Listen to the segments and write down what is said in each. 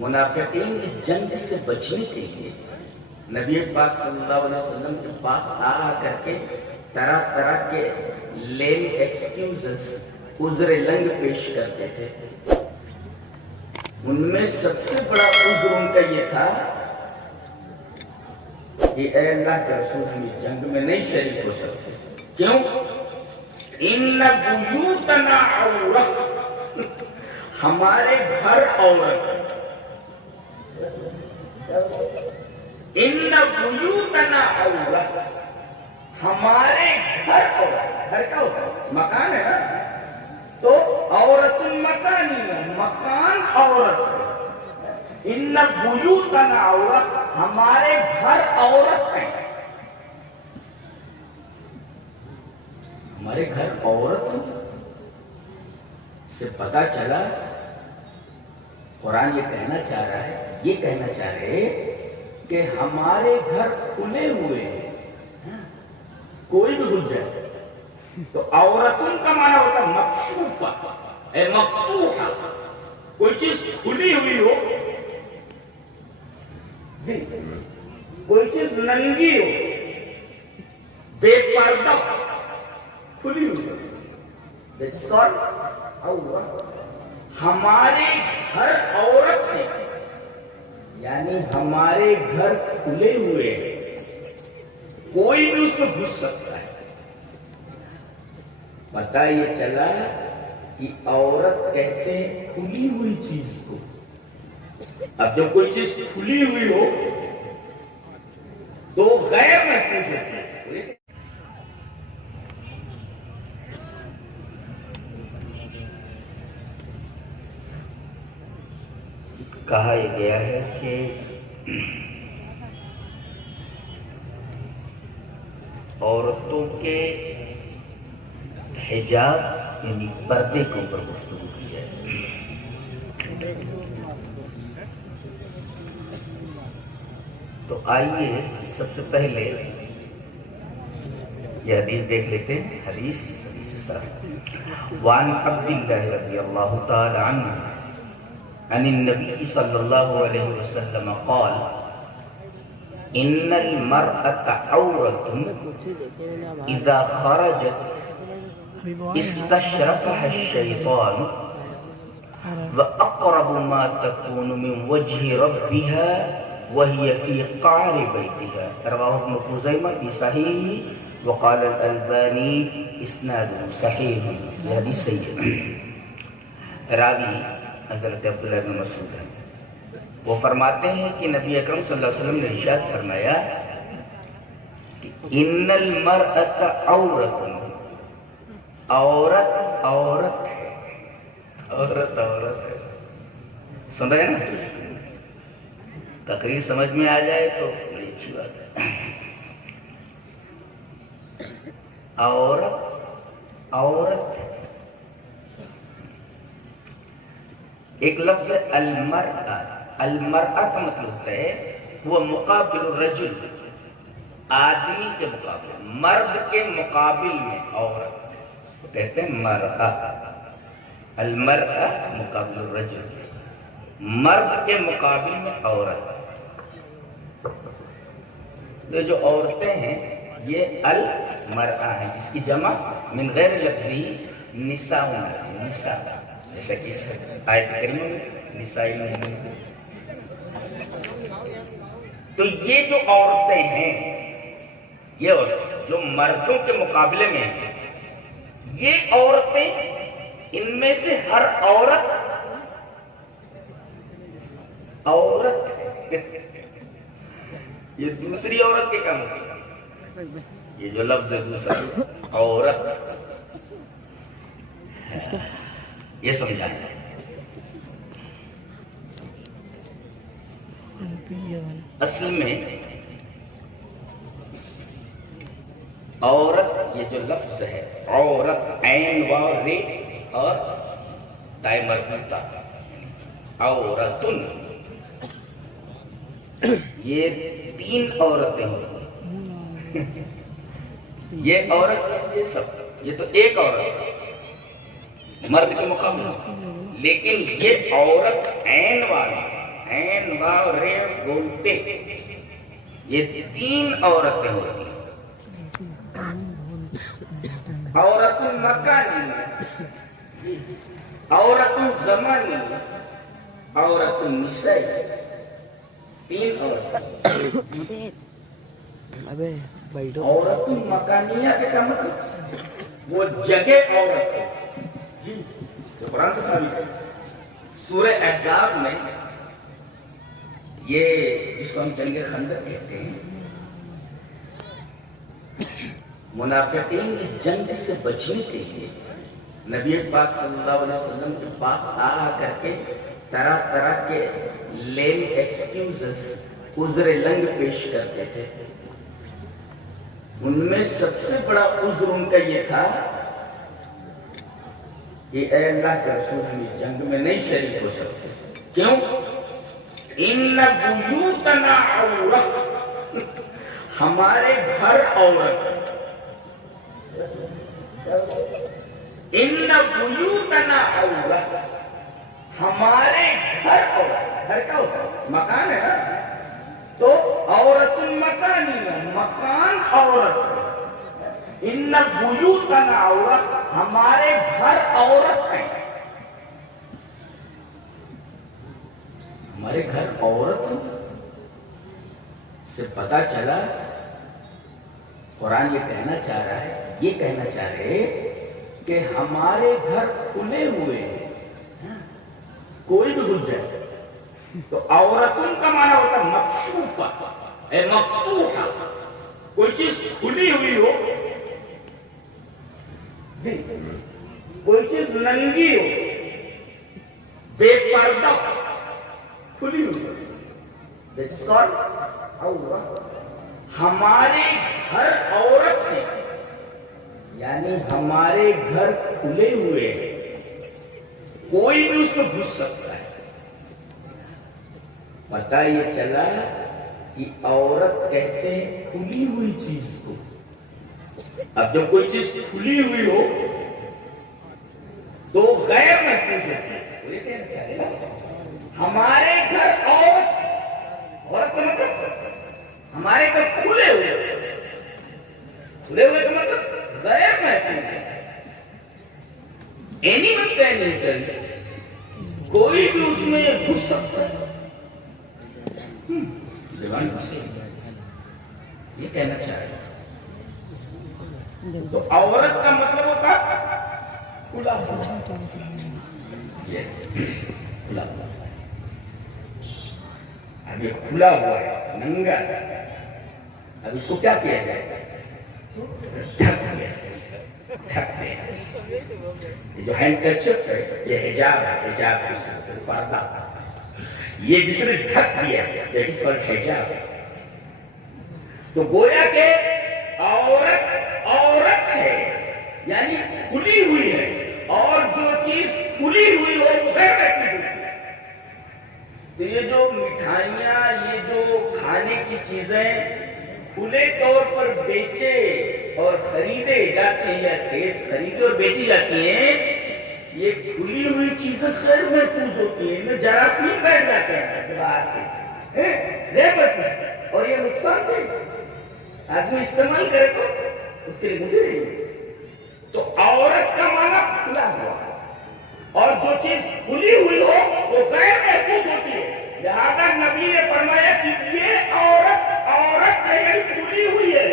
منافقین اس جنگ سے بچنے کے لیے نبی پاک صلی اللہ علیہ وسلم کے پاس آ کر کے طرح طرح کے لیم ایکسکیوزز، عذر لنگ پیش کرتے تھے۔ ان میں سب سے بڑا عذر ان کا یہ تھا کہ اے اللہ کے رسول ہم اس جنگ میں نہیں شریک ہو سکتے۔ کیوں؟ ان بیوتنا عورہ، ہمارے گھر عورت، ان بیوتنا عورہ، ہمارے گھر عورت۔ گھر کیا ہوتا ہے؟ مکان ہے نا، تو عورت مکانی ہے، مکان عورت ہے۔ ان بیوتنا عورت، ہمارے گھر عورت ہیں، ہمارے گھر عورت سے پتا چلا قرآن یہ کہنا چاہ رہا ہے، یہ کہنا چاہ رہے کہ ہمارے گھر کھلے ہوئے ہیں، کوئی بھی گھس جائے۔ تو عورتن کا معنی ہوتا ہے مکشوفہ، اے مفتوحہ، کوئی چیز کھلی ہوئی ہو، جی کوئی چیز ننگی ہو، بے پردہ کھلی ہوئی ہو، That's called عورت۔ ہمارے گھر عورت ہے، یعنی ہمارے گھر کھلے ہوئے ہیں، کوئی بھی اس میں گھس سکتا ہے۔ پتہ یہ چلا کہ عورت کہتے ہیں کھلی ہوئی چیز کو۔ اب جب کوئی چیز کھلی ہوئی ہو تو غیر محفوظ ہوتی ہے۔ کہا یہ گیا ہے کہ عورتوں کے حجاب یعنی پردے کے اوپر گفتگو کی جائے۔ تو آئیے سب سے پہلے یہ حدیث دیکھ لیتے ہیں۔ حدیث وعن عبد اللہ رضی اللہ تعالی عنہ عن النبي صلى الله عليه وسلم قال إن المرأة عورة إذا خرجت استشرفها الشيطان وأقرب ما تكون من وجه ربها وهي في قعر بيتها، رواه ابن خزيمة في صحيحه وقال الألباني إسناده صحيح۔ یہ حدیث صحیح ہے۔ راوی حضرت عبداللہ بن مسعود ہے، وہ فرماتے ہیں کہ نبی اکرم صلی اللہ علیہ وسلم نے ارشاد فرمایا کہ ان المرأة عورت، عورت عورت ہے، عورت عورت ہے۔ سن رہے ہیں نا؟ تقریر سمجھ میں آ جائے تو بڑی اچھی بات ہے۔ عورت عورت ہے۔ ایک لفظ المرأة، المرأة کا مطلب ہوتا ہے وہ مقابل الرجل، آدمی کے مقابل، مرد کے مقابل میں عورت کہتے ہیں مرأة۔ المرأة مقابل الرجل، مرد کے مقابل میں عورت۔ یہ جو عورتیں ہیں یہ المرأة ہیں، اس کی جمع من غیر لفظی نساء، نساء جیسا کہ اس آیت کریمہ میں نساء المؤمنین۔ تو یہ جو عورتیں ہیں، یہ جو مردوں کے مقابلے میں ہیں، یہ عورتیں، ان میں سے ہر عورت عورت یہ دوسری عورت کے کیا مطلب؟ یہ جو لفظ ہے دوسرا عورت، یہ سمجھائیں۔ اصل میں عورت یہ جو لفظ ہے، عورت عین واو رے اور دائیں مربوطہ، عورتن، یہ تین عورتیں ہوتی ہیں۔ یہ عورت، یہ سب، یہ تو ایک عورت ہے مرد کے مقابلے، لیکن یہ عورت عین والی عین واو ری بولتے، یہ 3 عورتیں ہوتی ہیں. عورت مکانی، عورت زمانی، عورت نسائی. 3 عورتیں. عورت مکانیہ کے کیا مطلب؟ وہ جگہ عورت ہے. جی قرآن سے ثابت ہے. سورہ احزاب میں یہ جس کو ہم جنگ خندق کہتے ہیں، منافقین اس جنگ سے بچنے کے لیے نبی پاک صلی اللہ علیہ وسلم کے پاس آ کر کے طرح طرح کے لیم ایکسکیوزز، عذر لنگ پیش کرتے تھے. ان میں سب سے بڑا عذر ان کا یہ تھا کہ اے اللہ کے رسول، ہم اس جنگ میں نہیں شریک ہو سکتے. کیوں؟ ان بیوتنا عورہ، ہمارے گھر عورت ہے. ان بیوتنا عورہ، ہمارے گھر عورت. گھر کیا ہوتا ہے؟ مکان ہے نا. تو عورت مکانی ہے، مکان عورت. ان بیوتنا عورت، ہمارے گھر عورت ہیں. ہمارے گھر عورت سے پتا چلا قرآن یہ کہنا چاہ رہا ہے، یہ کہنا چاہ رہے کہ ہمارے گھر کھلے ہوئے ہیں، کوئی بھی گھس جائے. تو عورتوں کا معنی ہوتا ہے مکشوفہ، اے مفتوحہ، کوئی چیز کھلی ہوئی ہو. جی کوئی چیز ننگی ہو، بے پردہ کھلی ہوئی ہو. That is called عورت. ہمارے گھر عورت ہے، یعنی ہمارے گھر کھلے ہوئے ہیں، کوئی بھی اس میں گھس سکتا ہے. پتہ یہ چلا کہ عورت کہتے ہیں کھلی ہوئی چیز کو. اب جب کوئی چیز کھلی ہوئی ہو تو غیر محفوظ ہوتی ہے. یہ کہنا چاہے گا ہمارے گھر عورت کا مطلب ہمارے گھر کھلے ہوئے. کھلے ہوئے کا مطلب غیر محفوظ ہے. اینی ون کین انٹر، کوئی بھی اس میں گھس سکتا ہے. یہ کہنا چاہ رہے ہیں. تو عورت کا مطلب ہوتا کھلا ہوا. کھلا ہوا، اب یہ کھلا ہوا ہے، ننگا. اب اس کو کیا کیا جائے؟ ڈھک دیا. یہ جو ہینڈ کرچف ہے یہ حجاب ہے. حجاب پردہ، یہ جس نے ڈھک دیا اس پر حجاب. تو گویا کہ عورت ہے یعنی کھلی ہوئی ہے، اور جو چیز کھلی ہوئی ہو وہ غیر محفوظ ہوتی ہے. تو یہ جو مٹھائیاں، یہ جو کھانے کی چیزیں کھلے طور پر بیچے اور خریدے جاتے ہیں یا خریدے اور بیچی جاتی ہیں، یہ کھلی ہوئی چیزیں غیر محفوظ ہوتی ہیں. ان میں جراثیم بیٹھ جاتے ہیں باہر سے، اور یہ نقصان دہ. آدمی استعمال کرے تو اس کے لیے مجھے نہیں. تو عورت کا معنی کھلا ہوا ہے، اور جو چیز کھلی ہوئی ہو وہ غیر محفوظ ہوتی ہے. لہذا نبی نے فرمایا کہ یہ عورت یعنی کھلی ہوئی ہے،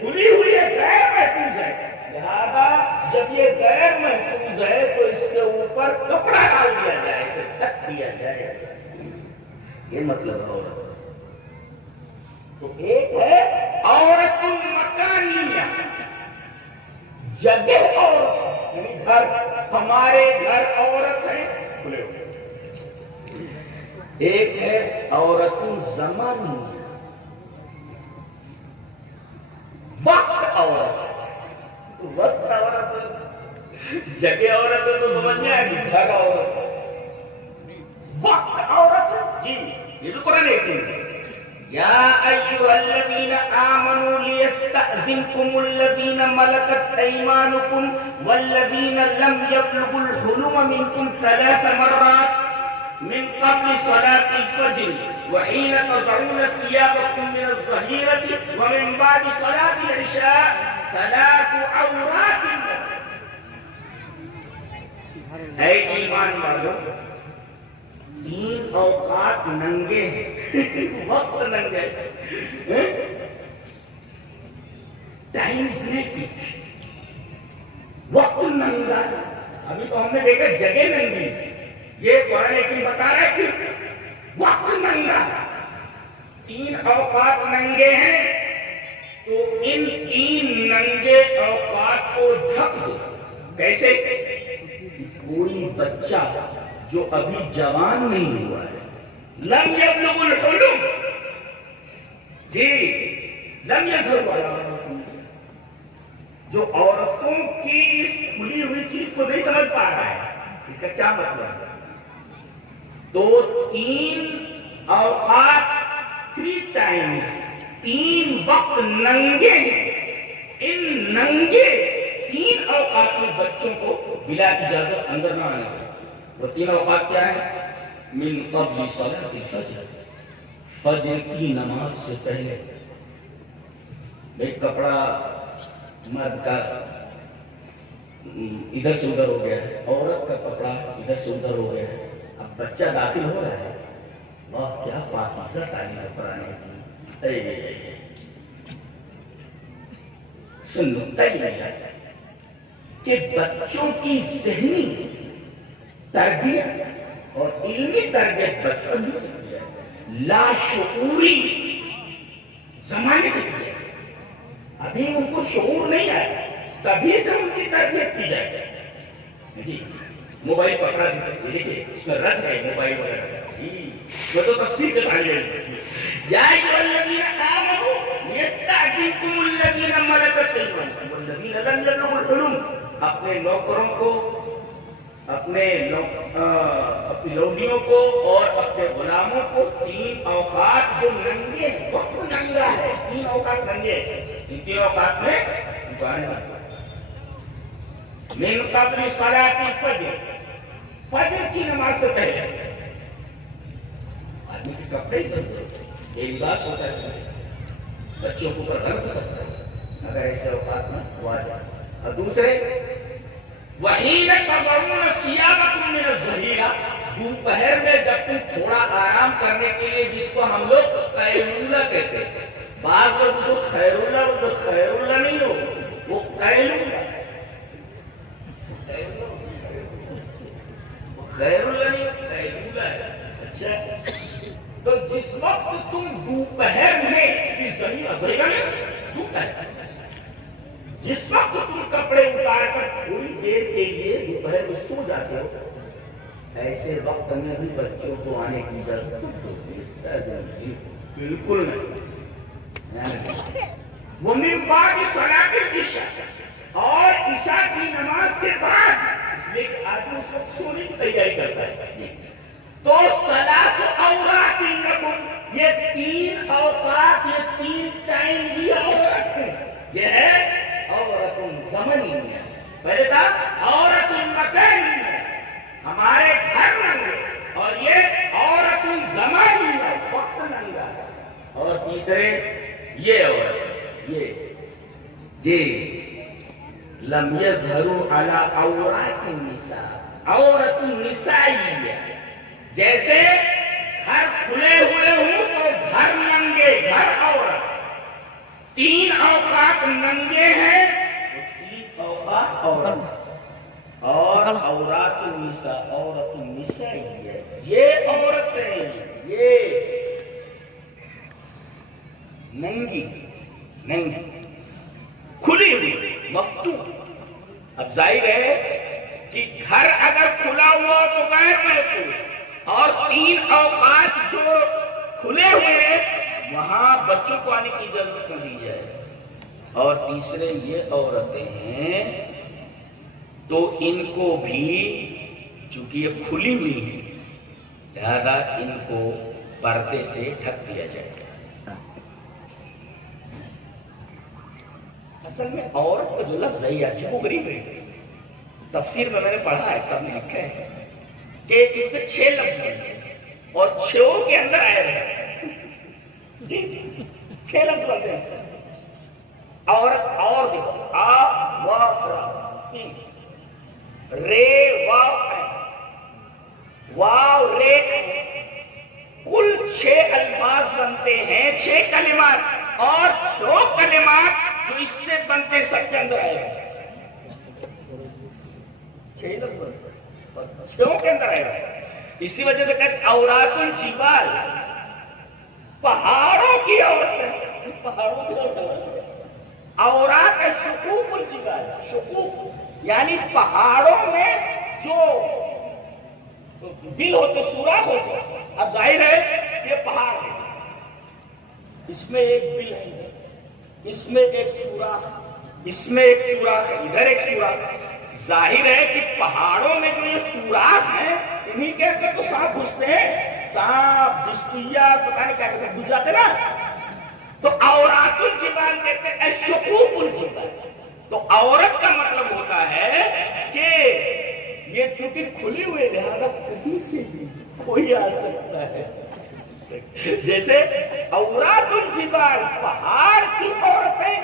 کھلی ہوئی ہے، غیر محفوظ ہے. لہذا جب یہ غیر محفوظ ہے تو اس کے اوپر کپڑا ڈال دیا جائے، اسے ڈھک دیا جائے. یہ مطلب ہے عورت. تو ایک ہے عورت مکانیہ، جگہ عورت یعنی گھر. ہمارے گھر عورت ہے کھلے ہوئے. ایک ہے عورت زمانی، وقت عورت. وقت عورت، جگہ عورت ہے تو سمجھ میں آئے گی. گھر عورت، وقت عورت. جی یہ تو قرآن ہے. یا ایھا الذین آمنوا لیستأذنکم الذین ملکت ایمانکم والذین لم یبلغوا الحلم منکم 3 مرات من قبل صلاة الفجر وحين تضعون ثيابكم من الظهيرة ومن بعد صلاة العشاء ثلاث عورات لكم. اے ایمان والو، تین اوقات ننگے ہیں، وقت ننگے ہیں، ٹائمز نیکڈ، وقت ننگا. ابھی تو ہم نے دیکھا جگہ ننگی، یہ قرآن حکیم بتا رہا ہے کہ وقت ننگا، تین اوقات ننگے ہیں، تو ان تین ننگے اوقات کو ڈھک دو. کیسے؟ کوئی بچہ جو ابھی جوان نہیں ہوا ہے، لم یبلغ الحلم، جی لم یظہر علی، جو عورتوں کی اس کھلی ہوئی چیز کو نہیں سمجھ پا رہا ہے، اس کا کیا مطلب ہے؟ تو تین اوقات، 3 ٹائمز، تین وقت ننگے ہیں. ان ننگے تین اوقات میں بچوں کو بلا اجازت اندر نہ آنے دیں. وہ تین اوقات کیا ہیں؟ من قبل صلاۃ الفجر، فجر کی نماز سے پہلے. ایک کپڑا مرد کا ادھر سے ادھر ہو گیا ہے، عورت کا کپڑا ادھر سے ادھر ہو گیا ہے، اب بچہ داخل ہو رہا ہے. واہ کیا پاکیزہ تعلیم ہے قرآن کی. نقطہ یہ ہے کہ بچوں کی ذہنی تربیت اور علمی تربیت بچپن میں سیکھی جائے، لاشعوری زمانے سے کی جائے. ابھی ان کو شعور نہیں آیا، تبھی سے ان کی تربیت کی جائے. جی موبائل پکڑا دیکھیے، اس میں رد ہے موبائل وغیرہ، وہ تو تفسیر کے تعلیم ہے. یا ایھا الذین آمنوا یستأذنکم الذین ملکت ایمانکم والذین لم یبلغوا الحلم. اپنے نوکروں کو، اپنے لوگیوں کو اور اپنے غلاموں کو تین اوقات جو ننگے ہیں، وقت ننگا ہے، تین اوقات ننگے ہیں، ان تین اوقات میں من قبل صلاۃ الفجر، فجر کی نماز سے پہلے. آدمی کے کپڑے یہ لباس ہوتا ہے، بچوں کو اوپر غلط سکتا ہے اگر ایسے اوقات میں ہوا جائے. اور دوسرے وحین تضعون ثیابکم من الظہیرہ، دوپہر میں جب تم تھوڑا آرام کرنے کے لیے، جس کو ہم لوگ قیلولہ کہتے ہیں، بعض لوگ جو خیرولہ، وہ جو خیرولہ نہیں ہو، وہ قیلولہ، خیرولہ نہیں، قیلولہ ہے. اچھا، تو جس وقت تم دوپہر میں جس وقت تم کپڑے اتار کر تھوڑی دیر کے لیے دوپہر میں سو جاتے ہو، ایسے وقت میں بھی بچوں کو آنے کی اجازت بالکل نہیں. وہ من بعد صلاۃ العشاء، اور عشاء کی نماز کے بعد، اس لیے کہ آدمی اس وقت سونے کی تیاری کرتا ہے. تو ثلاث عورات لکم، یہ تین اوقات، یہ تین ٹائم ہی عورت ہے. یہ ہے عورت زمنی ہے. پہلے تھا عورت مکانی ہے، ہمارے گھر ننگے، اور یہ عورت زمانی ہے، وقت ننگا ہے. اور تیسرے یہ عورت، یہ جی لم یظہروا علی عورات النساء، عورت نسائی ہے. جیسے گھر کھلے ہوئے ہوں تو گھر ننگے، گھر عورت. تین اوقات ننگے ہیں تو تین اوقات عورت. اور عورات النساء، عورت النساء ہے، یہ عورتیں، یہ ننگی، ننگی کھلی ہوئی، مفتون. اب ظاہر ہے کہ گھر اگر کھلا ہوا تو غیر محفوظ، اور تین اوقات جو کھلے ہوئے ہیں وہاں بچوں کو آنے کی اجازت نہ دی جائے. اور تیسرے یہ عورتیں ہیں تو ان کو بھی، چونکہ یہ کھلی ہوئی ہیں، لہذا ان کو پردے سے ڈھک دیا جائے. اصل میں عورت کا جو لفظ ہے عجیب و غریب ہے. تفسیر میں نے پڑھا ہے، صاحب نے لکھا ہے کہ اس سے 6 لفظ بنتے ہیں اور 6 کے اندر آئے رہے جی 6 لفظ بنتے ہیں. اور دیکھو آ وا رے واو رے کل 6 الفاظ بنتے ہیں 6 کلمات اور 6 کلمات جو اس سے بنتے سب کے اندر آئے گا 6 لفظ 6 کے اندر آئے گا. اسی وجہ سے کہتے اورات الجبال پہاڑوں کی عورتیں پہاڑوں کی عورتیں اورات شقوق الجبال شقوق یعنی پہاڑوں میں جو دل ہوتے سوراخ ہوتے. اب ظاہر ہے یہ پہاڑ ہے اس میں ایک دل ہے اس میں ایک سوراخ اس میں ایک سوراخ ہے ادھر ایک سوراخ. ظاہر ہے کہ پہاڑوں میں جو یہ سوراخ ہیں انہیں کے اندر تو سانپ گھستے ہیں سانپ دشتیا پتہ نہیں کیا کیسے گھس جاتے نا. تو عورات الجبال کہتے ہیں شقوق الجبال. تو عورت کا مطلب ہوتا ہے کہ یہ چونکہ کھلی ہوئی لہذا کہیں سے بھی کوئی آ سکتا ہے. جیسے عورات الجبال پہاڑ کی عورتیں